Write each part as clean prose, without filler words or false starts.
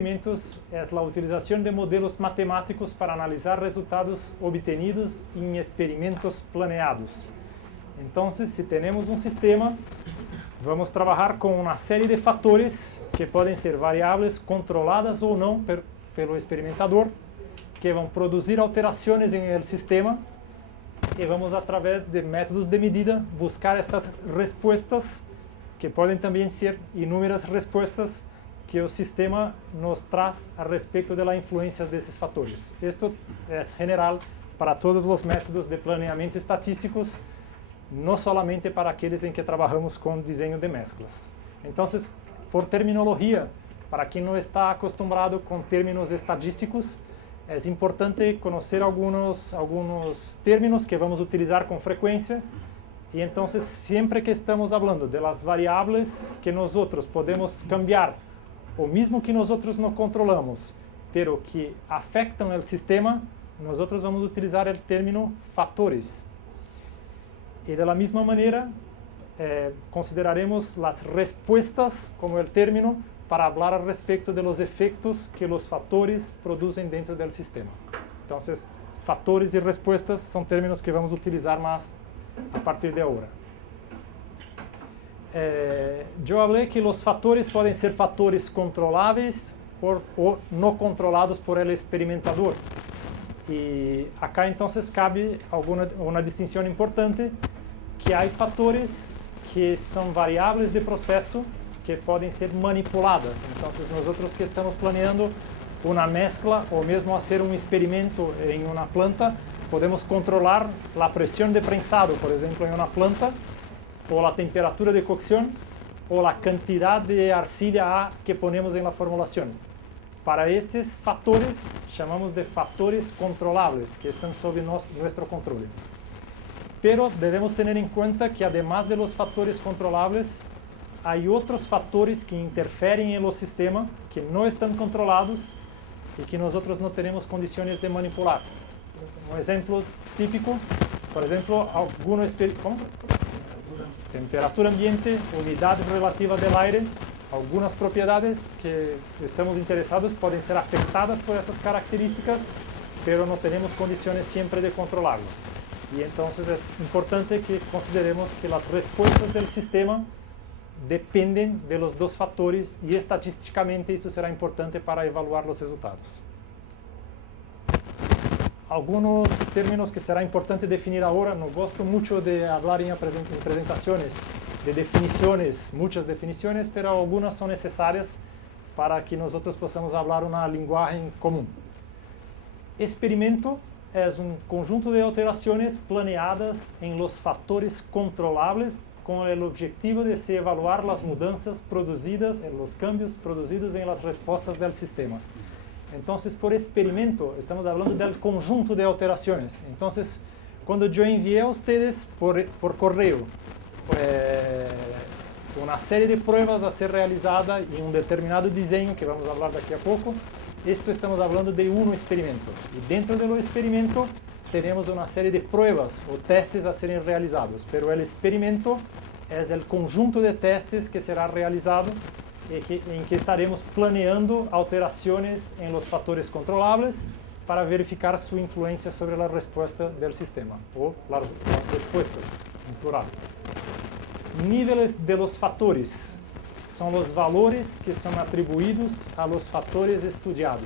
Experimentos é a utilização de modelos matemáticos para analisar resultados obtenidos em experimentos planeados. Então, se temos um sistema, vamos trabalhar com uma série de fatores que podem ser variáveis controladas ou não pelo experimentador, que vão produzir alterações no sistema, e vamos, através de métodos de medida, buscar estas respostas, que podem também ser inúmeras respostas que o sistema nos traz a respeito da influência desses fatores. Isto é general para todos os métodos de planeamento estatísticos, não somente para aqueles em que trabalhamos com desenho de mesclas. Então, por terminologia, para quem não está acostumado com termos estadísticos, é importante conhecer alguns termos que vamos utilizar com frequência. E então, sempre que estamos falando das variáveis que nós podemos cambiar, ou mesmo que nós não controlamos, pero que afetam o sistema, nós vamos utilizar o termo fatores. E da mesma maneira, consideraremos as respostas como o termo para falar a respeito de los efeitos que os fatores produzem dentro do sistema. Então, fatores e respostas são termos que vamos utilizar mais a partir de agora. Eu falei que os fatores podem ser fatores controláveis ou não controlados por el experimentador. E acá, então, cabe uma distinção importante, que há fatores que são variáveis de processo que podem ser manipuladas. Então, nós que estamos planeando uma mescla ou mesmo fazer um experimento em uma planta, podemos controlar a pressão de prensado, por exemplo, em uma planta, ou a temperatura de cocção, ou a quantidade de arcilla A que ponemos em la formulação. Para estes fatores, chamamos de fatores controláveis, que estão sob nosso controle. Pero devemos ter em conta que, además de los fatores controláveis, há outros fatores que interferem no sistema, que não estão controlados e que nós não teremos condições de manipular. Um exemplo típico, por exemplo, temperatura ambiente, umidade relativa do aire, algumas propriedades que estamos interessados podem ser afetadas por essas características, pero não temos condições sempre de controlá-las. E então é importante que consideremos que as respostas do sistema dependem de los dois fatores, e estatisticamente isso será importante para evaluar os resultados. Alguns termos que será importante definir agora. Não gosto muito de falar em apresentações de definições, muitas definições, mas algumas são necessárias para que nós possamos falar uma linguagem comum. Experimento é um conjunto de alterações planeadas em los fatores controláveis com o objetivo de se evaluar as mudanças produzidas, os cambios produzidos em las respostas do sistema. Então, por experimento, estamos falando do conjunto de alterações. Então, quando eu enviei a vocês por correio uma série de provas a ser realizada em um determinado desenho, que vamos falar daqui a pouco, estamos falando de um experimento. E dentro do experimento, teremos uma série de provas ou testes a serem realizados. Mas o experimento é o conjunto de testes que será realizado em que estaremos planeando alterações em los fatores controláveis para verificar sua influência sobre a resposta do sistema, ou as respostas, em plural. Níveis de los fatores são os valores que são atribuídos a los fatores estudiados.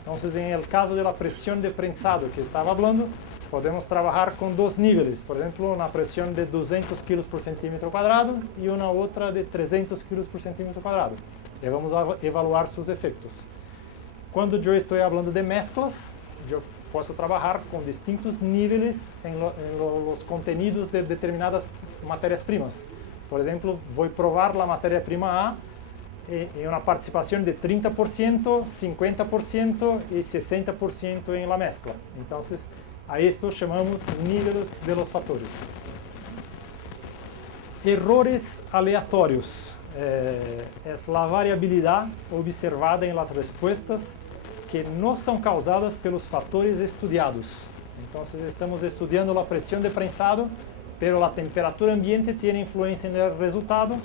Então, em el caso da pressão de prensado que estava falando, podemos trabalhar com dois níveis, por exemplo, uma pressão de 200 kg por centímetro quadrado e uma outra de 300 kg por centímetro quadrado. E vamos evaluar seus efeitos. Quando eu estou falando de mesclas, eu posso trabalhar com distintos níveis em los contenidos de determinadas matérias-primas. Por exemplo, vou provar a matéria-prima A em uma participação de 30%, 50% e 60% em la mezcla. Então, a isto chamamos níveis de los fatores. Errores aleatórios. É a variabilidade observada em las respostas que não são causadas pelos fatores estudiados. Então, estamos estudando a pressão de prensado, pero a temperatura ambiente tem influência no resultado,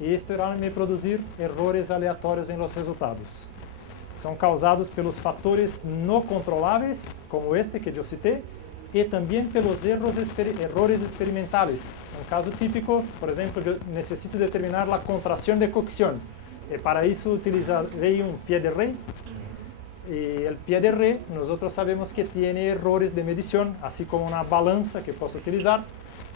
e isto irá me produzir errores aleatórios em los resultados. são causados pelos fatores não controláveis, como este que eu citei, e também pelos errores experimentais. Um caso típico, por exemplo, eu necessito determinar a contração de cocção. E para isso utilizarei um pie de ré. E o pie de ré, nós sabemos que tem errores de medição, assim como uma balança que posso utilizar.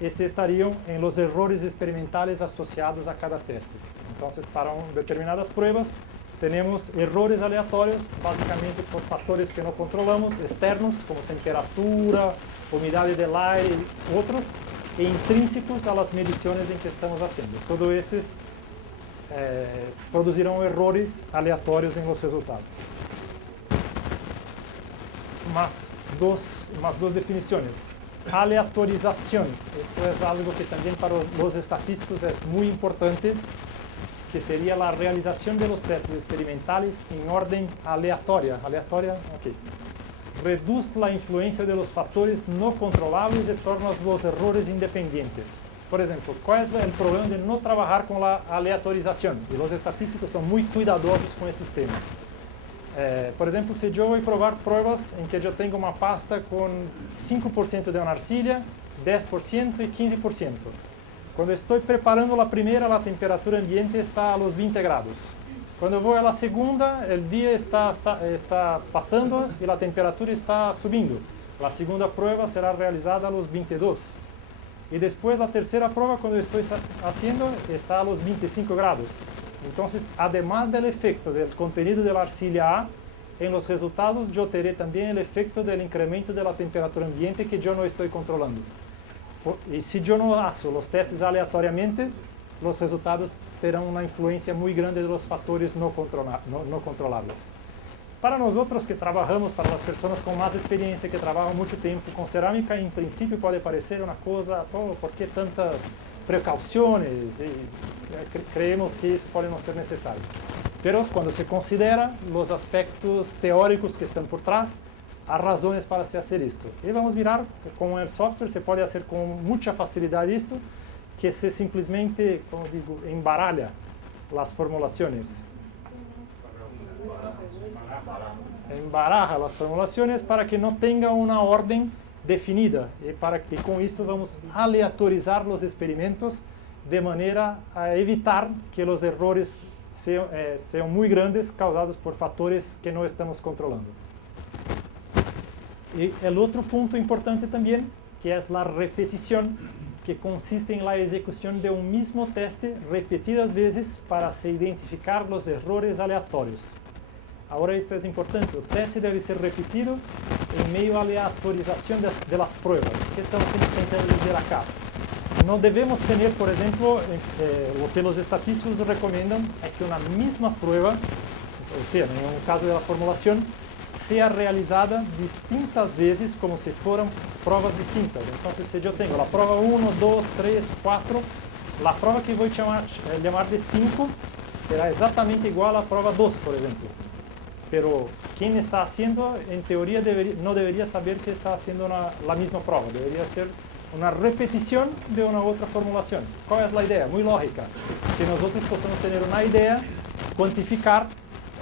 Estes estariam em los errores experimentais associados a cada teste. Então, para determinadas pruebas, temos errores aleatórios, basicamente por fatores que não controlamos, externos, como temperatura, umidade do ar e outros, e intrínsecos às medições em que estamos fazendo. Todos estes produzirão errores aleatórios em los resultados. Más duas definições. Aleatorização. Isto é algo que também para os estatísticos é muito importante, que seria a realização de los testes experimentais em ordem aleatória. Aleatória, ok. Reduz a influência de los fatores não controláveis e torna os errores independentes. Por exemplo, qual é o problema de não trabalhar com a aleatorização? E os estatísticos são muito cuidadosos com esses temas. Por exemplo, se eu vou provar provas em que eu tenho uma pasta com 5% de uma arcilha, 10% e 15%. Quando estou preparando a primeira, a temperatura ambiente está a los 20 grados. Quando eu vou à segunda, o dia está passando e a temperatura está subindo. A segunda prova será realizada a los 22. E depois a terceira prova, quando eu estou fazendo, está a los 25 grados. Então, además do efeito do contenido da arcilha A, em los resultados eu terei também o efeito do incremento da temperatura ambiente que eu não estou controlando. E se eu não faço os testes aleatoriamente, os resultados terão uma influência muito grande dos fatores não controláveis. Para nós outros que trabalhamos, para as pessoas com mais experiência, que trabalham muito tempo com cerâmica, em princípio pode parecer uma coisa, por que tantas precauções? E creemos que isso pode não ser necessário. Mas quando se considera os aspectos teóricos que estão por trás, há razões para se fazer isto. E vamos mirar com o software, se pode fazer com muita facilidade isto, que se simplesmente, como digo, embaralha as formulações. Embaraja as formulações para que não tenha uma ordem definida e com isso vamos aleatorizar os experimentos de maneira a evitar que os errores sejam muito grandes causados por fatores que não estamos controlando. E o outro ponto importante também, que é a repetição, que consiste em la execução de um mesmo teste repetidas vezes para se identificar os errores aleatórios. Agora, isto é importante, o teste deve ser repetido em meio à aleatorização das provas. O que estamos tentando dizer acá? Não devemos ter, por exemplo, o que os estatísticos recomendam é que uma mesma prova, ou seja, no caso da formulação, seja realizada distintas vezes como se foram provas distintas. Então, se eu tenho a prova 1, 2, 3, 4, a prova que vou chamar de 5 será exatamente igual à prova 2, por exemplo. Pero quem está fazendo, em teoria, não deveria saber que está fazendo a mesma prova. Deveria ser uma repetição de uma outra formulação. Qual é a ideia? Muito lógica. Que nós possamos ter uma ideia, quantificar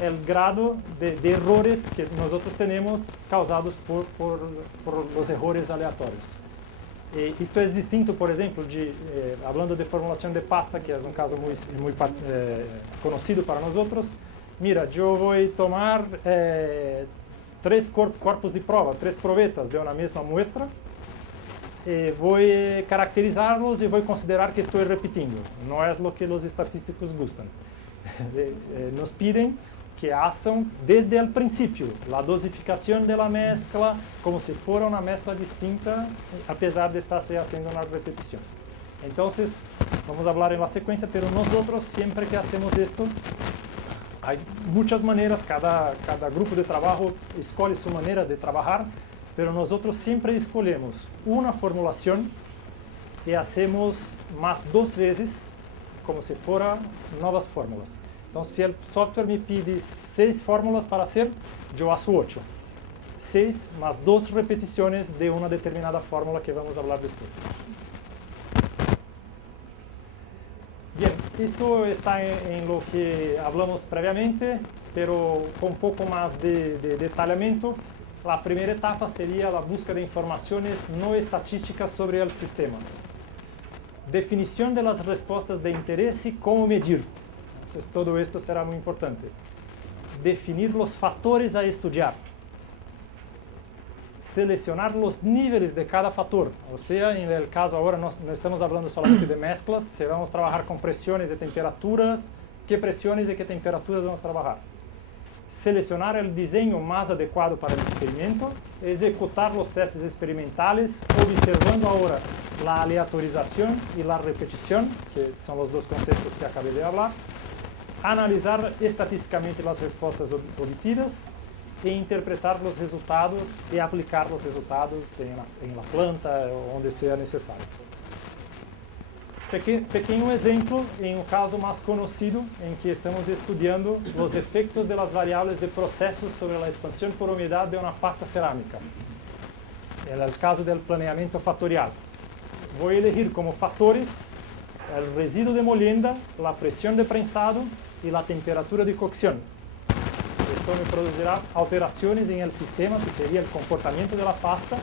o grado de errores que nós temos causados por os errores aleatórios. E isto é distinto, por exemplo, falando de formulação de pasta, que é um caso muito conhecido para nós outros. Mira, eu vou tomar 3 corpos de prova, 3 provetas de uma mesma muestra, e vou caracterizá-los e vou considerar que estou repetindo. Não é o que os estatísticos gostam. Nos pedem que façam desde o princípio a dosificação da mescla, como se fosse uma mescla distinta, apesar de estar se fazendo uma repetição. Então, vamos falar em uma sequência, mas nós sempre que hacemos isto, há muitas maneiras, cada grupo de trabalho escolhe sua maneira de trabalhar, mas nós sempre escolhemos uma formulação e hacemos mais 2 vezes, como se fossem novas fórmulas. Então, se o software me pede 6 fórmulas para fazer, eu faço 8. 6 mais 2 repetições de uma determinada fórmula que vamos falar depois. Bien, isto está em lo que hablamos previamente, pero con un poco más de detallamiento. La primera etapa sería la búsqueda de informaciones no estadísticas sobre el sistema. Definición de las respuestas de interés y cómo medir. Entonces, todo esto será muy importante. Definir los factores a estudiar. Seleccionar los niveles de cada factor. O sea, en el caso ahora no estamos hablando solamente de mezclas, si vamos a trabajar con presiones y temperaturas, ¿qué presiones y qué temperaturas vamos a trabajar? Seleccionar el diseño más adecuado para el experimento, ejecutar los testes experimentales, observando ahora la aleatorización y la repetición, que son los dos conceptos que acabé de hablar, analizar estadísticamente las respuestas obtenidas e interpretar los resultados y aplicar los resultados en la planta o donde sea necesario. Pequeño ejemplo en un caso más conocido en que estamos estudiando los efectos de las variables de procesos sobre la expansión por humedad de una pasta cerámica. En el caso del planeamiento factorial. Voy a elegir como factores el residuo de molienda, la presión de prensado y la temperatura de cocción. Esto me producirá alteraciones en el sistema, que sería el comportamiento de la pasta,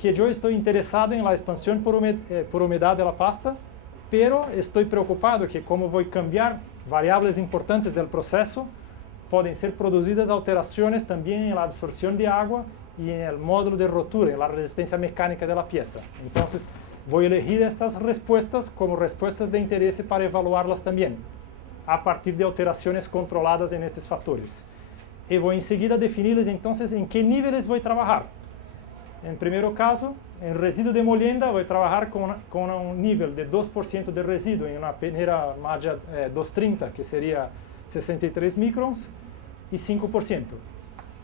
que yo estoy interesado en la expansión por humedad de la pasta, pero estoy preocupado que como voy a cambiar variables importantes del proceso, pueden ser producidas alteraciones también en la absorción de agua y en el módulo de rotura, en la resistencia mecánica de la pieza. Entonces, voy a elegir estas respuestas como respuestas de interés para evaluarlas también, a partir de alteraciones controladas en estos factores. Y voy enseguida a definirles entonces en qué niveles voy a trabajar. En primer caso, en residuo de molienda voy a trabajar con un nivel de 2% de residuo en una peneira Maggia 230, que sería 63 microns, y 5%.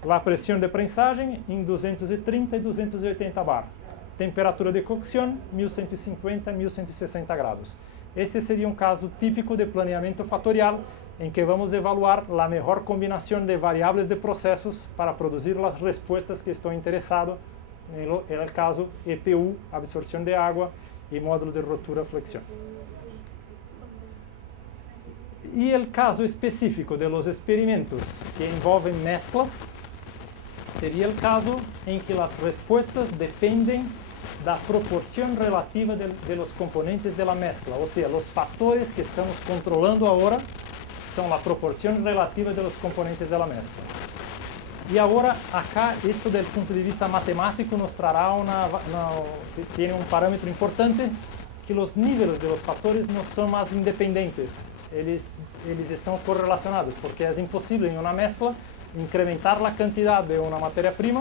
La presión de prensaje en 230 y 280 bar. Temperatura de cocción 1150 y 1160 grados. Este sería un caso típico de planeamiento factorial en que vamos a evaluar la mejor combinación de variables de procesos para producir las respuestas que estoy interesado, en el caso EPU, absorción de agua, y módulo de rotura-flexión. Y el caso específico de los experimentos que envolven mezclas sería el caso en que las respuestas dependen de la proporción relativa de los componentes de la mezcla. O sea, los factores que estamos controlando ahora son la proporción relativa de los componentes de la mezcla. Y ahora acá, esto del punto de vista matemático nos traerá tiene un parámetro importante, que los niveles de los factores no son más independientes. Ellos están correlacionados, porque es imposible en una mezcla incrementar la cantidad de una materia prima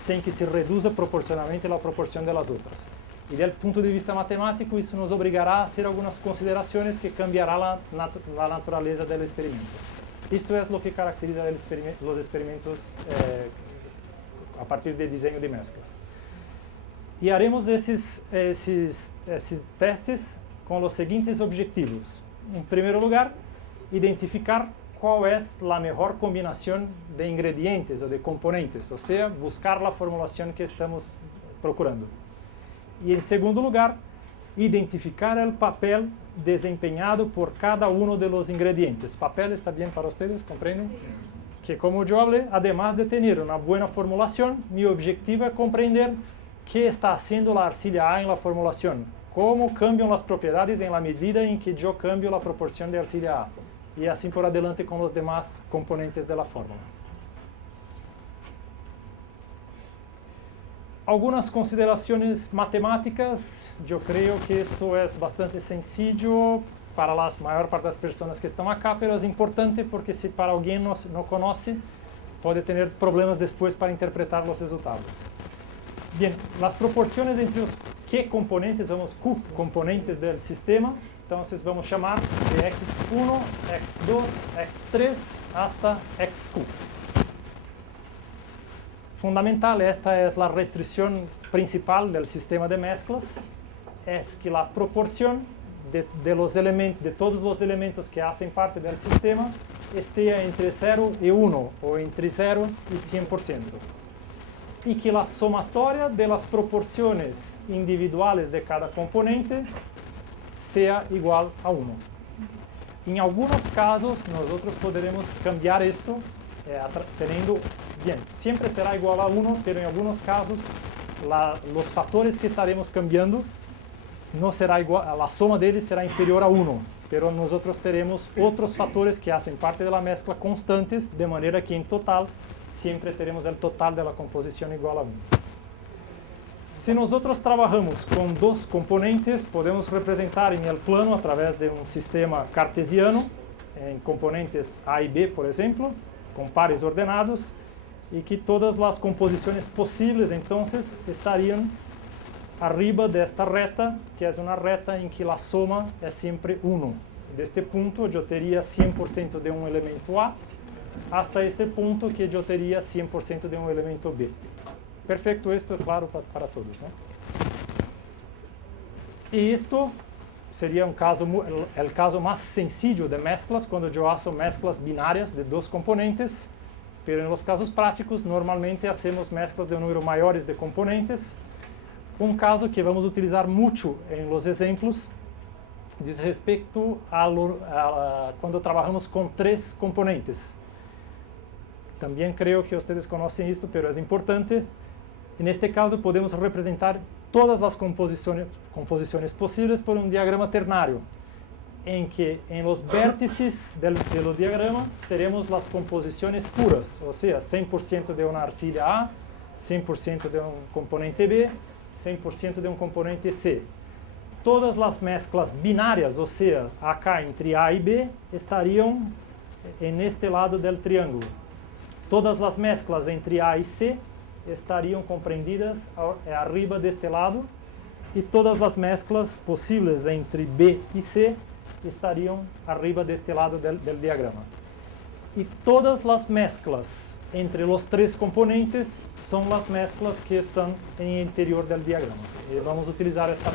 sin que se reduzca proporcionalmente la proporción de las otras. Y desde el punto de vista matemático, eso nos obligará a hacer algunas consideraciones que cambiará la naturaleza del experimento. Esto es lo que caracteriza los experimentos a partir del diseño de mezclas. Y haremos esses testes con los siguientes objetivos. En primer lugar, identificar cuál es la mejor combinación de ingredientes o de componentes, o sea, buscar la formulación que estamos procurando. Y en segundo lugar, identificar el papel desempeñado por cada uno de los ingredientes. ¿Papel está bien para ustedes? ¿Comprenden? Que como yo hablé, además de tener una buena formulación, mi objetivo es comprender qué está haciendo la arcilla A en la formulación, cómo cambian las propiedades en la medida en que yo cambio la proporción de arcilla A, y así por adelante con los demás componentes de la fórmula. Algunas consideraciones matemáticas. Yo creo que esto es bastante sencillo para la mayor parte de las personas que están acá, pero es importante porque si para alguien no conoce, puede tener problemas después para interpretar los resultados. Bien, las proporciones entre los ¿qué componentes? Vamos, Q componentes del sistema. Entonces vamos a llamar de X1, X2, X3 hasta XQ. Fundamental, esta es la restricción principal del sistema de mezclas, es que la proporción de todos los elementos que hacen parte del sistema esté entre 0 y 1 o entre 0 y 100%. Y que la sumatoria de las proporciones individuales de cada componente sea igual a 1. En algunos casos, nosotros podremos cambiar esto teniendo, bien, siempre será igual a 1, pero en algunos casos los factores que estaremos cambiando no será igual, la suma de ellos será inferior a 1, pero nosotros tenemos otros factores que hacen parte de la mezcla constantes, de manera que en total siempre tenemos el total de la composición igual a 1. Si nosotros trabajamos con dos componentes, podemos representar en el plano a través de un sistema cartesiano, en componentes A y B, por ejemplo, con pares ordenados, y que todas las composiciones posibles entonces estarían arriba de esta recta, que es una recta en que la suma es siempre 1. De este punto yo tendría 100% de un elemento A, hasta este punto que yo tendría 100% de un elemento B. Perfecto, esto es claro para todos, ¿no? Y esto sería el caso más sencillo de mezclas, cuando yo hago mezclas binarias de dos componentes, pero en los casos prácticos normalmente hacemos mezclas de un número mayores de componentes. Un caso que vamos a utilizar mucho en los ejemplos dice respecto a cuando trabajamos con 3 componentes. También creo que ustedes conocen esto, pero es importante. En este caso podemos representar todas las composiciones posibles por un diagrama ternario, en que en los vértices del diagrama tenemos las composiciones puras, o sea, 100% de una arcilla A, 100% de un componente B, 100% de un componente C. Todas las mezclas binarias, o sea, acá entre A y B, estarían en este lado del triángulo. Todas las mezclas entre A y C estariam compreendidas arriba deste lado, e todas as mesclas possíveis entre B e C estariam arriba deste lado del diagrama. E todas as mesclas entre os 3 componentes são as mesclas que estão no interior del diagrama. E vamos utilizar esta